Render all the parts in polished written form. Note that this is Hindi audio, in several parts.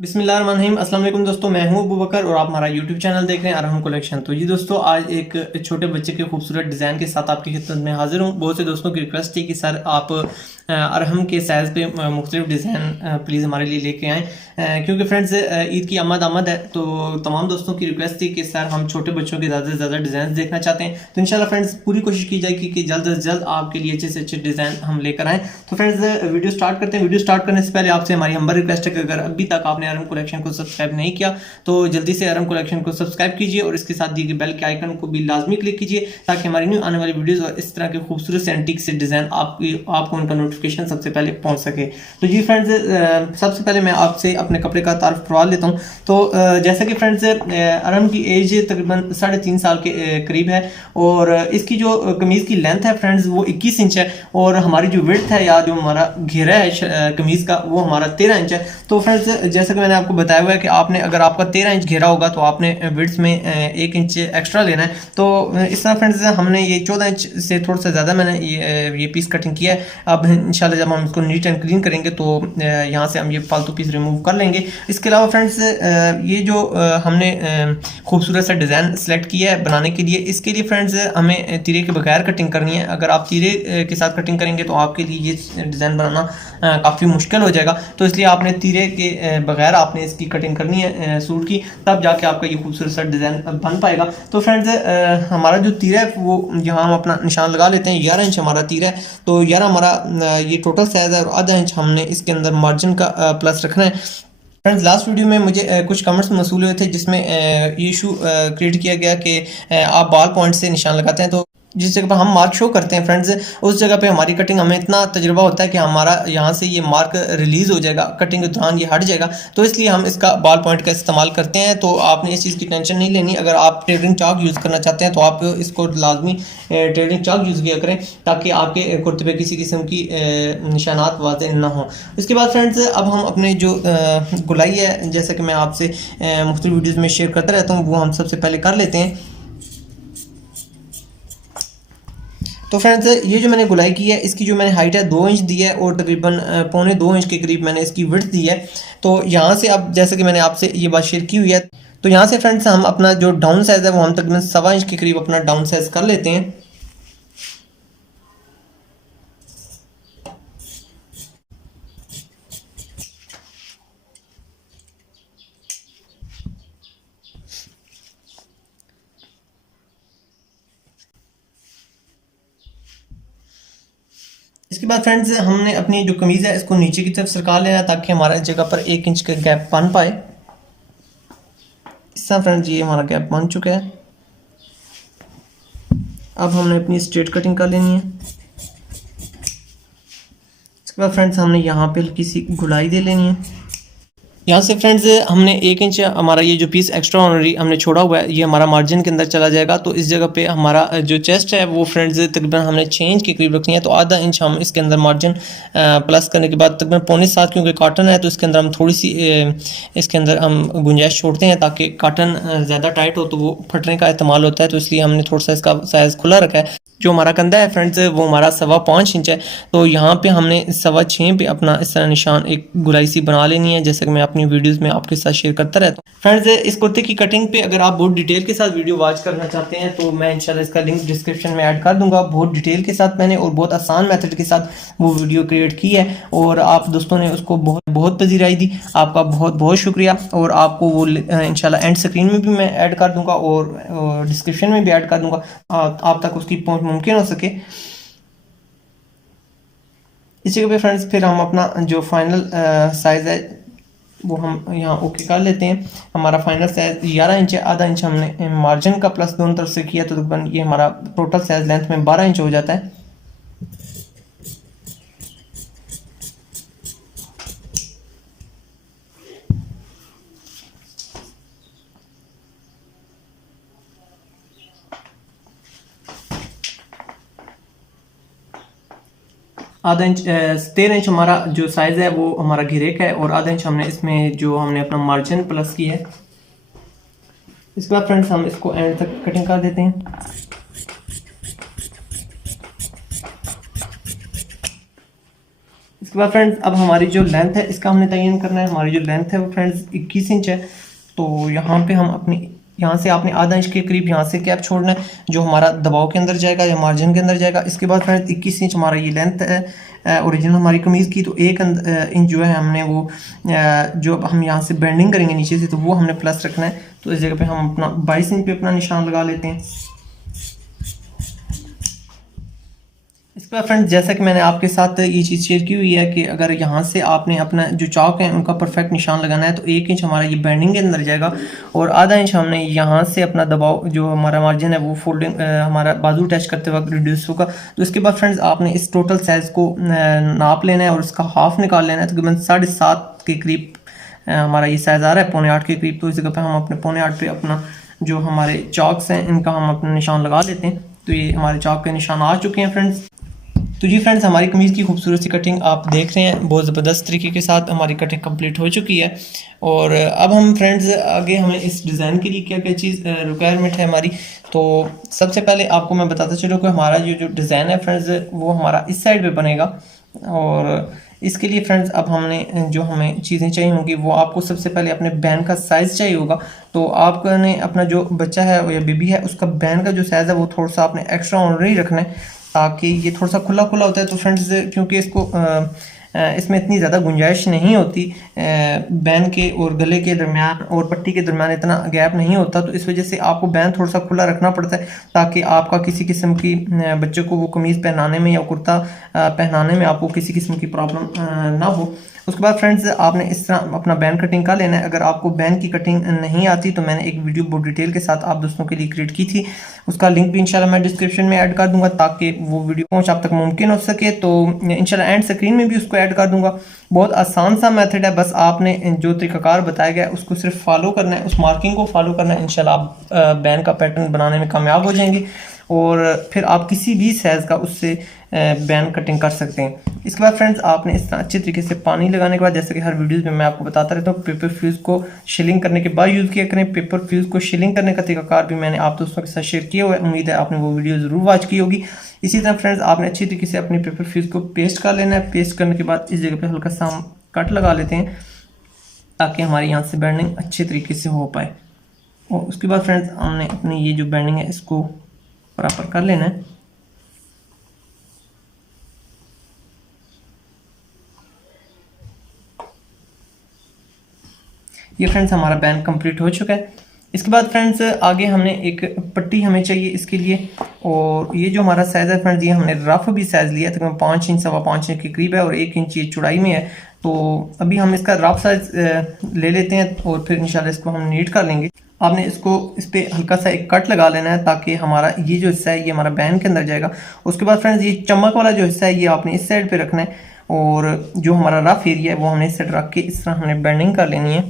बिस्मिल्लाहिर्रहमानिर्रहीम। अस्सलाम वालेकुम दोस्तों, मैं हूं अबू बकर और आप हमारा यूट्यूब चैनल देख रहे हैं अरहम कलेक्शन। तो जी दोस्तों, आज एक छोटे बच्चे के खूबसूरत डिज़ाइन के साथ आपकी खिदमत में हाजिर हूं। बहुत से दोस्तों की रिक्वेस्ट थी कि सर आप अरहम के साइज़ पे मुख्तलिफ डिज़ाइन प्लीज़ हमारे लिए लेके आएँ, क्योंकि फ्रेंड्स ईद की आमद है। तो तमाम दोस्तों की रिक्वेस्ट थी कि सर हम छोटे बच्चों के ज़्यादा से ज़्यादा डिज़ाइन देखना चाहते हैं। तो इंशाल्लाह फ्रेंड्स पूरी कोशिश की जाएगी कि जल्द से जल्द आपके लिए अच्छे से अच्छे डिज़ाइन हम लेकर आएँ। तो फ्रेंड्स वीडियो स्टार्ट करते हैं। वीडियो स्टार्ट करने से पहले आपसे हमारी हम्बल रिक्वेस्ट है कि अगर अभी तक आपने अरहम कलेक्शन को सब्सक्राइब नहीं किया तो जल्दी से अरहम कलेक्शन को सब्सक्राइब कीजिए और इसके साथ दिए गए बेल के आइकन को भी लाजमी क्लिक कीजिए ताकि हमारी न्यू आने वाली वीडियोस और इस तरह के खूबसूरत से एंटीक से डिज़ाइन आपको उनका नोटिफिकेशन सबसे पहले पहुंच सके। तो जी फ्रेंड्स, सबसे पहले मैं आपसे अपने कपड़े का तारुफ करवा लेता हूँ। तो जैसा कि फ्रेंड्स अरहम की एज तकरीबन 3.5 साल के करीब है और इसकी जो कमीज़ की लेंथ है फ्रेंड्स वो 21 इंच है और हमारी जो विड्थ है या जो हमारा घेरा है कमीज़ का वो हमारा 13 इंच है। तो फ्रेंड्स जैसा कि मैंने आपको बताया हुआ है कि आपने अगर आपका 13 इंच घेरा होगा तो आपने विड्थ में 1 इंच एक्स्ट्रा लेना है। तो इस तरह फ्रेंड्स हमने ये 14 इंच से थोड़ा सा ज़्यादा मैंने ये पीस कटिंग किया है। अब इंशाल्लाह जब हम इसको नीट एंड क्लीन करेंगे तो यहाँ से हम ये फालतू पीस रिमूव कर लेंगे। इसके अलावा फ्रेंड्स ये जो हमने खूबसूरत सा डिज़ाइन सेलेक्ट किया है बनाने के लिए, इसके लिए फ्रेंड्स हमें तीरे के बगैर कटिंग करनी है। अगर आप तीरे के साथ कटिंग करेंगे तो आपके लिए ये डिज़ाइन बनाना काफ़ी मुश्किल हो जाएगा। तो इसलिए आपने तीरे के बगैर आपने इसकी कटिंग करनी है सूट की, तब जाके आपका ये खूबसूरत सा डिज़ाइन बन पाएगा। तो फ्रेंड्स हमारा जो तीरा है वो यहाँ हम अपना निशान लगा लेते हैं। 11 इंच हमारा तीरा है, तो 11 हमारा ये टोटल साइज़ है और आधा इंच हमने इसके अंदर मार्जिन का प्लस रखना है। फ्रेंड्स लास्ट वीडियो में मुझे कुछ कमेंट्स मौसूल हुए थे जिसमें ये इशू क्रिएट किया गया कि आप बॉल पॉइंट से निशान लगाते हैं, तो जिस जगह पर हम मार्क शो करते हैं फ्रेंड्स उस जगह पे हमारी कटिंग हमें इतना तजुर्बा होता है कि हमारा यहाँ से ये मार्क रिलीज़ हो जाएगा, कटिंग के दौरान ये हट जाएगा। तो इसलिए हम इसका बॉल पॉइंट का इस्तेमाल करते हैं। तो आपने इस चीज़ की टेंशन नहीं लेनी। अगर आप ट्रेडिंग चाक यूज़ करना चाहते हैं तो आप इसको लाजमी ट्रेडिंग चाक यूज़ किया करें ताकि आपके कुर्ते पे किसी किस्म की निशानात वाज़ेह ना हो। इसके बाद फ्रेंड्स अब हम अपने जो गुलाई है, जैसा कि मैं आपसे मुख्तलिफ वीडियोज़ में शेयर करता रहता हूँ, वो हम सबसे पहले कर लेते हैं। तो फ्रेंड्स ये जो मैंने गुलाई की है इसकी जो मैंने हाइट है 2 इंच दी है और तकरीबन 1.25 इंच के करीब मैंने इसकी विड्थ दी है। तो यहाँ से अब जैसे कि मैंने आपसे ये बात शेयर की हुई है, तो यहाँ से फ्रेंड्स हम अपना जो डाउन साइज़ है वो हम तकरीबन 1.25 इंच के करीब अपना डाउन साइज़ कर लेते हैं। इसके बाद फ्रेंड्स हमने अपनी जो कमीज़ है इसको नीचे की तरफ सरका लेना है ताकि हमारा इस जगह पर 1 इंच का गैप बन पाए। इस तरह फ्रेंड्स ये हमारा गैप बन चुका है। अब हमने अपनी स्ट्रेट कटिंग कर लेनी है। इसके बाद फ्रेंड्स हमने यहाँ पे हल्की सी गुलाई दे लेनी है। यहाँ से फ्रेंड्स हमने 1 इंच हमारा ये जो पीस एक्स्ट्रा ऑनरी हमने छोड़ा हुआ है ये हमारा मार्जिन के अंदर चला जाएगा। तो इस जगह पे हमारा जो चेस्ट है वो फ्रेंड्स तकरीबन हमने 6 इंच के करीब रखनी है। तो आधा इंच हम इसके अंदर मार्जिन प्लस करने के बाद तकरीबन 6.25, क्योंकि कॉटन है तो इसके अंदर हम थोड़ी सी इसके अंदर हम गुंजाइश छोड़ते हैं ताकि कॉटन ज़्यादा टाइट हो तो वो फटने का एहतमाल होता है। तो इसलिए हमने थोड़ा सा इसका साइज़ खुला रखा है। जो हमारा कंधा है फ्रेंड्स वो हमारा 5.25 इंच है। तो यहाँ पे हमने 6.25 पे अपना इस तरह निशान एक गुलाई सी बना लेनी है, जैसे कि मैं अपनी वीडियोस में आपके साथ शेयर करता रहता हूँ। फ्रेंड्स इस कुर्ते की कटिंग पे अगर आप बहुत डिटेल के साथ वीडियो वॉच करना चाहते हैं तो मैं इंशाल्लाह इसका लिंक डिस्क्रिप्शन में ऐड कर दूंगा। बहुत डिटेल के साथ मैंने और बहुत आसान मेथड के साथ वो वीडियो क्रिएट की है और आप दोस्तों ने उसको बहुत बहुत पजीराई दी। आपका बहुत बहुत शुक्रिया। और आपको वो इंशाल्लाह एंड स्क्रीन में भी मैं ऐड कर दूंगा और डिस्क्रिप्शन में भी ऐड कर दूंगा, आप तक उसकी पहुंच मुमकिन हो सके। इस जगह पे फ्रेंड्स फिर हम अपना जो फाइनल साइज़ है वो हम यहाँ ओके कर लेते हैं। हमारा फाइनल साइज़ 11 इंच है, आधा इंच हमने मार्जिन का प्लस दोनों तरफ से किया तो तकरीबन ये हमारा टोटल साइज़ लेंथ में 12 इंच हो जाता है। आधा इंच 13 इंच हमारा जो साइज़ है वो हमारा घेरे का है और आधा इंच हमने इसमें जो हमने अपना मार्जिन प्लस किया है। इसके बाद फ्रेंड्स हम इसको एंड तक कटिंग कर देते हैं। इसके बाद फ्रेंड्स अब हमारी जो लेंथ है इसका हमने तयन करना है। हमारी जो लेंथ है वो फ्रेंड्स 21 इंच है। तो यहाँ पे हम अपनी यहाँ से आपने आधा इंच के करीब यहाँ से गैप छोड़ना है जो हमारा दबाव के अंदर जाएगा या मार्जिन के अंदर जाएगा। इसके बाद फ्रेंड्स 21 इंच हमारा ये लेंथ है ओरिजिनल हमारी कमीज़ की। तो 1 इंच जो है हमने वो जो हम यहाँ से बेंडिंग करेंगे नीचे से तो वो हमने प्लस रखना है। तो इस जगह पे हम अपना 22 इंच पे अपना निशान लगा लेते हैं। इसके बाद फ्रेंड्स जैसा कि मैंने आपके साथ ये चीज़ शेयर की हुई है कि अगर यहाँ से आपने अपना जो चौक है उनका परफेक्ट निशान लगाना है तो 1 इंच हमारा ये बेंडिंग के अंदर जाएगा और आधा इंच हमने यहाँ से अपना दबाव जो हमारा मार्जिन है वो फोल्डिंग हमारा बाजू अटैच करते वक्त रिड्यूस होगा। तो इसके बाद फ्रेंड्स आपने इस टोटल साइज़ को नाप लेना है और उसका हाफ निकाल लेना है। तकरीबन 7.5 के करीब हमारा ये साइज़ आ रहा है, 7.25 के करीब। तो इस जगह पर हम अपने 7.25 पे अपना जो हमारे चौक्स हैं इनका हम अपना निशान लगा लेते हैं। तो ये हमारे चौक के निशान आ चुके हैं फ्रेंड्स। तो जी फ्रेंड्स हमारी कमीज़ की खूबसूरत सी कटिंग आप देख रहे हैं, बहुत ज़बरदस्त तरीके के साथ हमारी कटिंग कंप्लीट हो चुकी है। और अब हम फ्रेंड्स आगे हमें इस डिज़ाइन के लिए क्या क्या चीज़ रिक्वायरमेंट है हमारी। तो सबसे पहले आपको मैं बताता चलूँ कि हमारा जो डिज़ाइन है फ्रेंड्स वो हमारा इस साइड पे बनेगा। और इसके लिए फ्रेंड्स अब हमने जो हमें चीज़ें चाहिए होंगी वो आपको सबसे पहले अपने बैन का साइज़ चाहिए होगा। तो आपने अपना जो बच्चा है या बेबी है उसका बैन का जो साइज़ है वो थोड़ा सा आपने एक्स्ट्रा ऑर्डिनरी रखना है ताकि ये थोड़ा सा खुला खुला होता है। तो फ्रेंड्स क्योंकि इसको इसमें इतनी ज़्यादा गुंजाइश नहीं होती, बैन के और गले के दरमियान और पट्टी के दरमियान इतना गैप नहीं होता, तो इस वजह से आपको बैन थोड़ा सा खुला रखना पड़ता है ताकि आपका किसी किस्म की बच्चों को वो कमीज़ पहनाने में या कुर्ता पहनाने में आपको किसी किस्म की प्रॉब्लम ना हो। उसके बाद फ्रेंड्स आपने इस तरह अपना बैन कटिंग कर लेना है। अगर आपको बैन की कटिंग नहीं आती तो मैंने एक वीडियो बहुत डिटेल के साथ आप दोस्तों के लिए क्रिएट की थी, उसका लिंक भी इंशाल्लाह मैं डिस्क्रिप्शन में ऐड कर दूंगा ताकि वो वीडियो पहुंच आप तक मुमकिन हो सके। तो इंशाल्लाह एंड स्क्रीन में भी उसको ऐड कर दूंगा। बहुत आसान सा मेथड है, बस आपने जो तरीकाकार बताया गया है उसको सिर्फ फॉलो करना है, उस मार्किंग को फॉलो करना है। इंशाल्लाह आप बैन का पैटर्न बनाने में कामयाब हो जाएंगे और फिर आप किसी भी साइज़ का उससे बैन कटिंग कर सकते हैं। इसके बाद फ्रेंड्स आपने इस तरह अच्छे तरीके से पानी लगाने के बाद, जैसे कि हर वीडियोस में मैं आपको बताता रहता हूँ, पेपर फ्यूज़ को शिलिंग करने के बाद यूज़ किया करें। पेपर फ्यूज़ को शिलिंग करने का तरीकाकार भी मैंने आप दोस्तों के साथ शेयर किया हुआ है, उम्मीद है आपने वो वीडियो ज़रूर वॉच की होगी। इसी तरह फ्रेंड्स आपने अच्छी तरीके से अपने पेपर फ्यूज़ को पेस्ट कर लेना है। पेस्ट करने के बाद इस जगह पर हल्का सा हम कट लगा लेते हैं ताकि हमारे यहाँ से बैंडिंग अच्छे तरीके से हो पाए। और उसके बाद फ्रेंड्स हमने अपनी ये जो बैंडिंग है इसको बराबर कर लेना है। ये फ्रेंड्स हमारा बैन कंप्लीट हो चुका है। इसके बाद फ्रेंड्स आगे हमने एक पट्टी हमें चाहिए इसके लिए, और ये जो हमारा साइज़ है फ्रेंड्स ये हमने रफ भी साइज़ लिया तकरीबन 5 इंच 5.25 इंच के करीब है और 1 इंच ये चौड़ाई में है। तो अभी हम इसका रफ साइज़ ले लेते हैं और फिर इंशाल्लाह इसको हम नीट कर लेंगे। आपने इसको इस पर हल्का सा एक कट लगा लेना है ताकि हमारा ये जो हिस्सा है ये हमारा बैन के अंदर जाएगा। उसके बाद फ्रेंड्स ये चमक वाला जो हिस्सा है ये आपने इस साइड पे रखना है और जो हमारा रफ एरिया है वो हमने इस साइड रख के इस तरह हमने बेंडिंग कर लेनी है।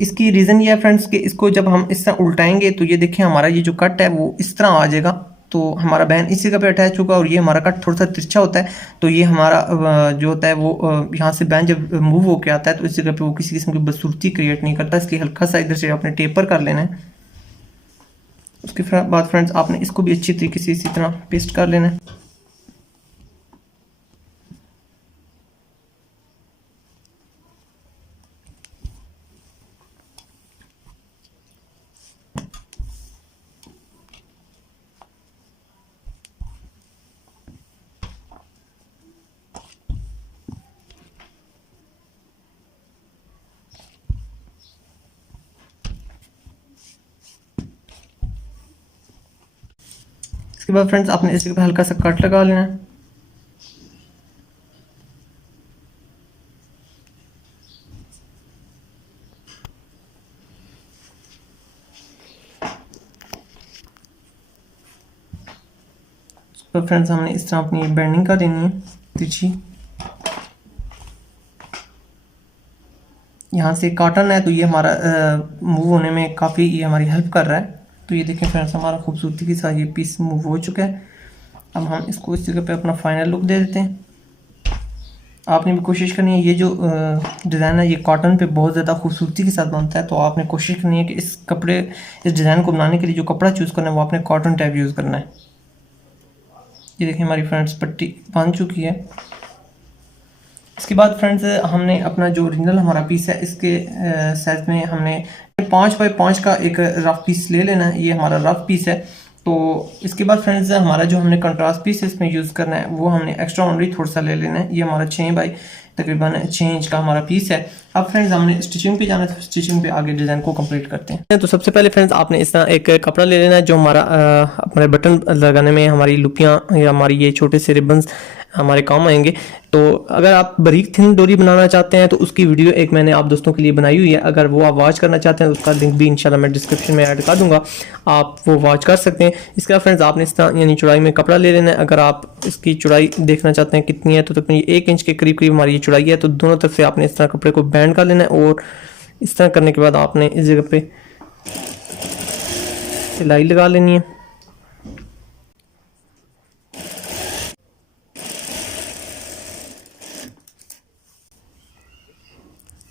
इसकी रीज़न ये है फ्रेंड्स कि इसको जब हम इस तरह उल्टाएंगे तो ये देखें हमारा ये जो कट है वो इस तरह आ जाएगा। तो हमारा बैन इस जगह पे अटैच होगा और ये हमारा कट थोड़ा सा तिरछा होता है। तो ये हमारा जो होता है वो यहाँ से बैन जब मूव होकर आता है तो इस जगह पे वो किसी किस्म की बदसूरती क्रिएट नहीं करता, इसलिए हल्का सा इधर से आपने टेपर कर लेना है। उसके बाद फ्रेंड्स आपने इसको भी अच्छी तरीके से इसी तरह पेस्ट कर लेना है। इसके बाद फ्रेंड्स आपने इस जगह पे हल्का सा कट लगा लेना है। तो फ्रेंड्स हमने इस तरह अपनी बेंडिंग कर देनी है तिरछी। यहाँ से कॉटन है तो ये हमारा मूव होने में काफ़ी ये हमारी हेल्प कर रहा है। तो ये देखें फ्रेंड्स हमारा खूबसूरती के साथ ये पीस मूव हो चुका है। अब हम इसको इस जगह पे अपना फाइनल लुक दे देते हैं। आपने भी कोशिश करनी है, ये जो डिज़ाइन है ये कॉटन पे बहुत ज़्यादा खूबसूरती के साथ बनता है, तो आपने कोशिश करनी है कि इस डिज़ाइन को बनाने के लिए जो कपड़ा चूज़ करना है वो आपने कॉटन टाइप यूज़ करना है। ये देखें हमारी फ्रेंड्स पट्टी बन चुकी है। इसके बाद फ्रेंड्स हमने अपना जो ओरिजिनल हमारा पीस है इसके साइज में हमने 5 बाई 5 का एक रफ पीस ले लेना है। ये हमारा रफ पीस है। तो इसके बाद फ्रेंड्स हमारा जो हमने कंट्रास्ट पीस इसमें यूज़ करना है वो हमने एक्स्ट्रा ऑनरी थोड़ा सा ले लेना है। ये हमारा 6 बाई तकरीबन 6 इंच का हमारा पीस है। अब फ्रेंड्स हमने स्टिचिंग पे जाना है, तो स्टिचिंग पे आगे डिज़ाइन को कंप्लीट करते हैं। तो सबसे पहले फ्रेंड्स आपने इस तरह एक कपड़ा ले लेना है जो हमारा हमारे बटन लगाने में हमारी लुपियाँ या हमारी ये छोटे से रिबन्स हमारे काम आएंगे। तो अगर आप बारीक थिन डोरी बनाना चाहते हैं तो उसकी वीडियो एक मैंने आप दोस्तों के लिए बनाई हुई है। अगर वो आप वॉच करना चाहते हैं तो उसका लिंक भी इंशाल्लाह मैं डिस्क्रिप्शन में ऐड कर दूंगा, आप वो वॉच कर सकते हैं। इसके बाद फ्रेंड्स आपने इस तरह यानी चौड़ाई में कपड़ा ले लेना है। अगर आप इसकी चौड़ाई देखना चाहते हैं कितनी है तो तकरीबन 1 इंच के करीब करीब हमारी ये चौड़ाई है। तो दोनों तरफ से आपने इस तरह कपड़े को बैंड कर लेना है और इस तरह करने के बाद आपने इस जगह पे सिलाई लगा लेनी है।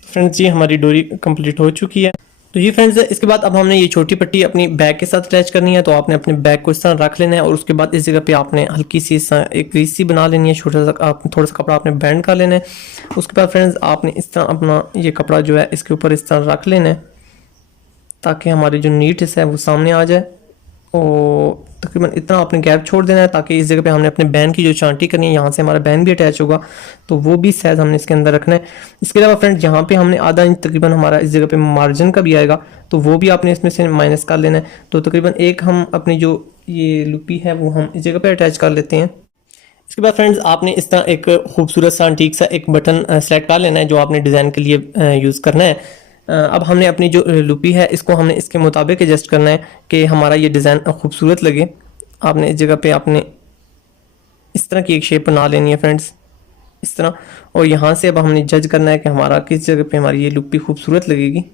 फ्रेंड्स ये हमारी डोरी कंप्लीट हो चुकी है। तो ये फ्रेंड्स इसके बाद अब हमने ये छोटी पट्टी अपनी बैग के साथ अटैच करनी है। तो आपने अपने बैग को इस तरह रख लेना है और उसके बाद इस जगह पे आपने हल्की सी एक ग्रीस सी बना लेनी है। छोटा सा थोड़ा सा कपड़ा आपने बैंड कर लेना है। उसके बाद फ्रेंड्स आपने इस तरह अपना ये कपड़ा जो है इसके ऊपर इस तरह रख लेना है ताकि हमारी जो नीट है वो सामने आ जाए। और तकरीबन इतना आपने गैप छोड़ देना है ताकि इस जगह पे हमने अपने बैन की जो चांटी करनी है, यहाँ से हमारा बैन भी अटैच होगा तो वो भी साइज हमने इसके अंदर रखना है। इसके अलावा फ्रेंड यहाँ पे हमने आधा इंच तकरीबन हमारा इस जगह पे मार्जिन का भी आएगा तो वो भी आपने इसमें से माइनस कर लेना है। तो तकरीबन एक हम अपनी जो ये लुपी है वो हम इस जगह पे अटैच कर लेते हैं। इसके बाद फ्रेंड्स आपने इस तरह एक खूबसूरत सा ठीक सा एक बटन सेलेक्ट कर लेना है जो आपने डिज़ाइन के लिए यूज़ करना है। अब हमने अपनी जो लुपी है इसको हमने इसके मुताबिक एडजस्ट करना है कि हमारा ये डिज़ाइन खूबसूरत लगे। आपने इस जगह पे आपने इस तरह की एक शेप बना लेनी है फ्रेंड्स, इस तरह। और यहाँ से अब हमने जज करना है कि हमारा किस जगह पे हमारी ये लुपी खूबसूरत लगेगी।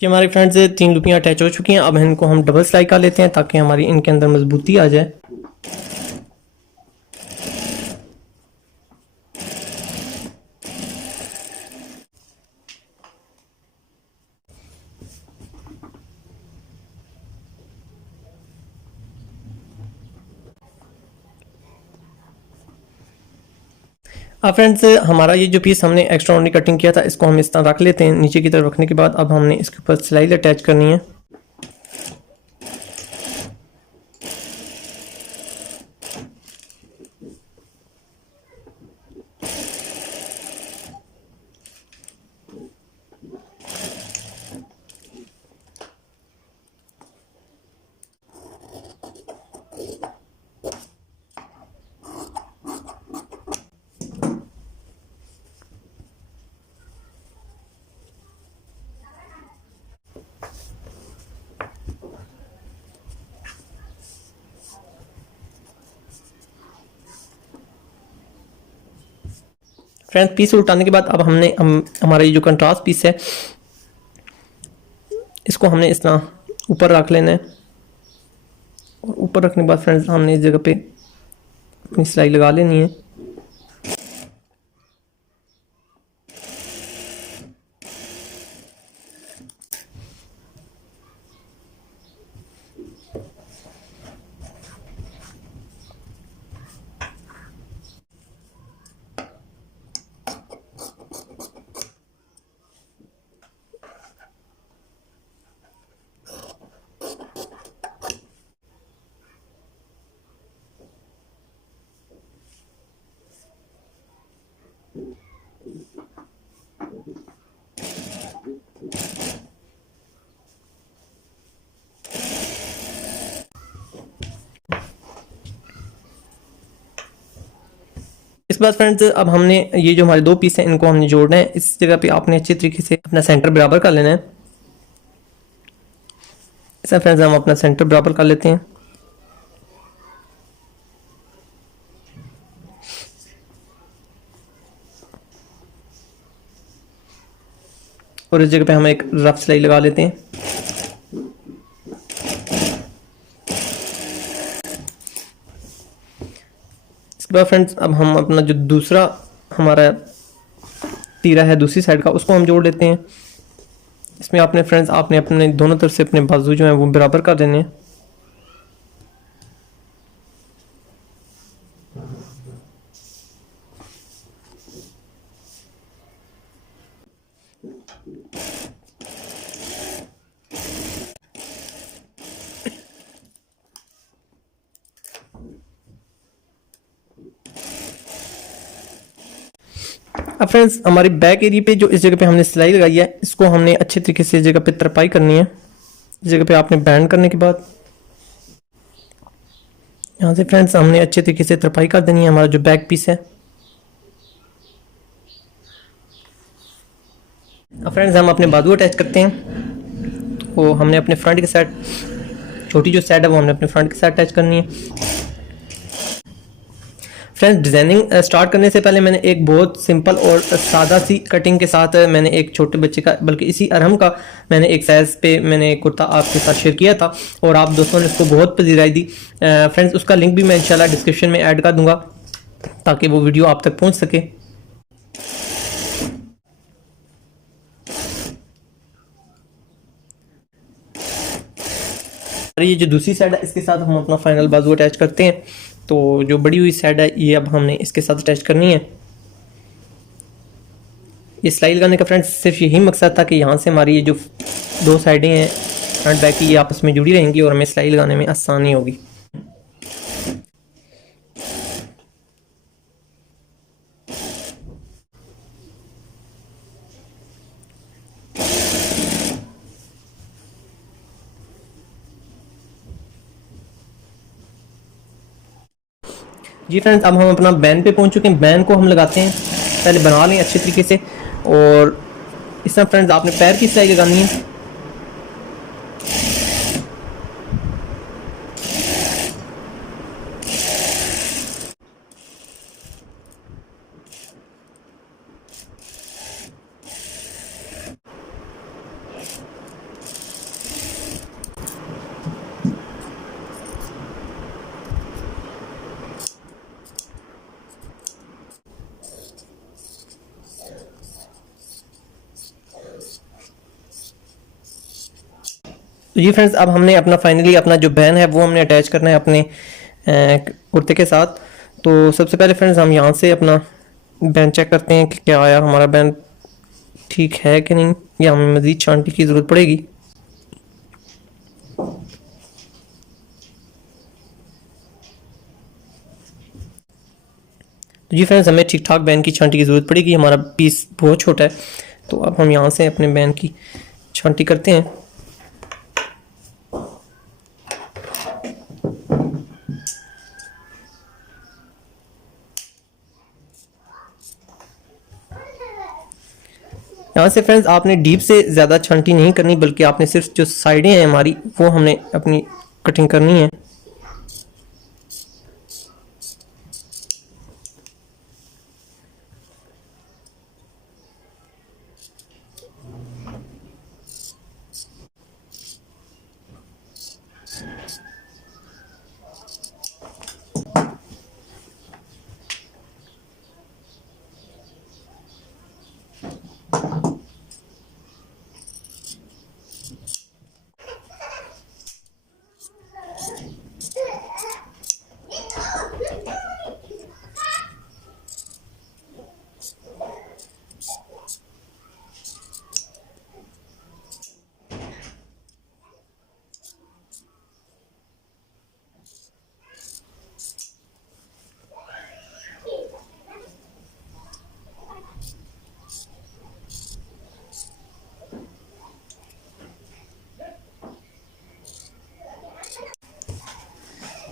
ये हमारी फ्रेंड्स 3 लुपियाँ अटैच हो चुकी हैं। अब इनको हम डबल सिलाई कर लेते हैं ताकि हमारी इनके अंदर मजबूती आ जाए। अब फ्रेंड्स हमारा ये जो पीस हमने एक्स्ट्रा ओनली कटिंग किया था इसको हम इस तरह रख लेते हैं। नीचे की तरफ रखने के बाद अब हमने इसके ऊपर सिलाई अटैच करनी है। फ्रेंड्स पीस उल्टाने के बाद अब हमने हमारा ये जो कंट्रास्ट पीस है इसको हमने इस तरह ऊपर रख लेना है। और ऊपर रखने के बाद फ्रेंड्स हमने इस जगह पे अपनी सिलाई लगा लेनी है। इसके बाद फ्रेंड्स अब हमने ये जो हमारे 2 पीस हैं इनको हमने जोड़ना है। इस जगह पे आपने अच्छी तरीके से अपना सेंटर बराबर कर लेना है। ऐसा फ्रेंड्स हम अपना सेंटर बराबर कर लेते हैं। और इस जगह पे हम एक रफ सिलाई लगा लेते हैं। इसके बाद फ्रेंड्स अब हम अपना जो दूसरा हमारा तीरा है दूसरी साइड का, उसको हम जोड़ लेते हैं। इसमें आपने फ्रेंड्स आपने अपने दोनों तरफ से अपने बाजू जो है वो बराबर कर देने हैं। अब फ्रेंड्स हमारी बैक एरिया पे जो इस जगह पे हमने सिलाई लगाई है, इसको हमने अच्छे तरीके से इस जगह पे तरपाई करनी है। इस जगह पे आपने बैंड करने के बाद यहाँ से फ्रेंड्स हमने अच्छे तरीके से तरपाई कर देनी है हमारा जो बैक पीस है। अब फ्रेंड्स हम अपने बाजू अटैच करते हैं। तो हमने अपने फ्रंट के साइड, छोटी जो साइड है वो हमने अपने फ्रंट के साथ अटैच करनी है। फ्रेंड्स डिज़ाइनिंग स्टार्ट करने से पहले मैंने एक बहुत सिंपल और सादा सी कटिंग के साथ मैंने एक छोटे बच्चे का, बल्कि इसी अरहम का मैंने एक साइज़ पे मैंने कुर्ता आपके साथ शेयर किया था और आप दोस्तों ने उसको बहुत पसंद दी। फ्रेंड्स उसका लिंक भी मैं इंशाल्लाह डिस्क्रिप्शन में ऐड कर दूंगा ताकि वो वीडियो आप तक पहुंच सके। ये जो दूसरी साइड है इसके साथ हम अपना फाइनल बाजू अटैच करते हैं। तो जो बड़ी हुई साइड है ये अब हमने इसके साथ अटैच करनी है। ये सिलाई लगाने का फ्रेंड्स सिर्फ यही मकसद था कि यहाँ से हमारी ये जो दो साइडें हैं फ्रंट बैक की, ये आपस में जुड़ी रहेंगी और हमें सिलाई लगाने में आसानी होगी। जी फ्रेंड्स अब हम अपना बैन पे पहुंच चुके हैं। बैन को हम लगाते हैं, पहले बना लें अच्छे तरीके से। और इस तरह फ्रेंड्स आपने पैर की सिलाई लगानी है। तो जी फ्रेंड्स अब हमने अपना फाइनली अपना जो बैन है वो हमने अटैच करना है अपने कुर्ते के साथ। तो सबसे पहले फ्रेंड्स हम यहाँ से अपना बैन चेक करते हैं कि क्या आया हमारा बैन ठीक है कि नहीं, या हमें मज़ीद छांटी की ज़रूरत पड़ेगी। तो जी फ्रेंड्स हमें ठीक ठाक बैन की छांटी की ज़रूरत पड़ेगी, हमारा पीस बहुत छोटा है। तो अब हम यहाँ से अपने बैन की छांटी करते हैं। यहाँ से फ्रेंड्स आपने डीप से ज़्यादा छंटी नहीं करनी, बल्कि आपने सिर्फ जो साइडें हैं हमारी वो हमने अपनी कटिंग करनी है।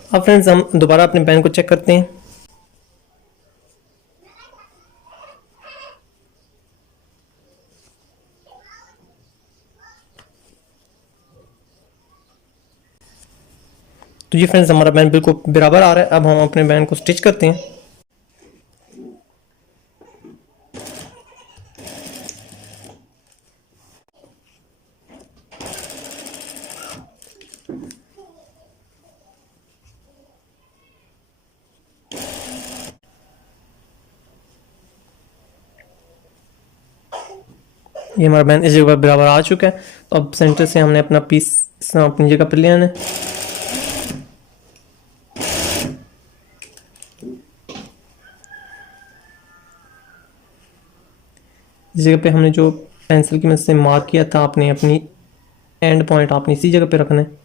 अब फ्रेंड्स हम दोबारा अपने पेन को चेक करते हैं। तो जी फ्रेंड्स हमारा पेन बिल्कुल बराबर आ रहा है। अब हम अपने पेन को स्टिच करते हैं। ये हमारा बैन इस जगह पर बराबर आ चुका है। तो अब सेंटर से हमने अपना पीस अपनी जगह पर ले आना है। इस जगह पे हमने जो पेंसिल की मदद से मार्क किया था, आपने अपनी एंड पॉइंट आपने इसी जगह पे रखना है।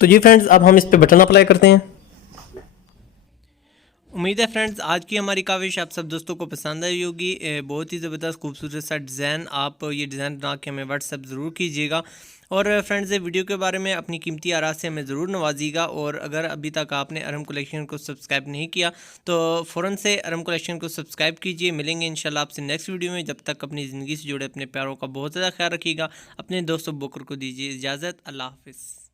तो जी फ्रेंड्स, अब हम इस पे बटन अप्लाई करते हैं। उम्मीद है फ्रेंड्स आज की हमारी काविश आप सब दोस्तों को पसंद आई होगी। बहुत ही ज़बरदस्त खूबसूरत सा डिज़ाइन, आप ये डिज़ाइन बना के हमें व्हाट्सएप ज़रूर कीजिएगा। और फ्रेंड्स, ये वीडियो के बारे में अपनी कीमती आरा से हमें ज़रूर नवाजिएगा। और अगर अभी तक आपने अरहम कलेक्शन को सब्सक्राइब नहीं किया तो फ़ौरन से अरहम कलेक्शन को सब्सक्राइब कीजिए। मिलेंगे इंशाल्लाह आपसे नेक्स्ट वीडियो में। जब तक अपनी ज़िंदगी से जुड़े अपने प्यारों का बहुत ज़्यादा ख्याल रखिएगा। अपने दोस्तों बकर को दीजिए इजाज़त। अल्लाह हाफिज़।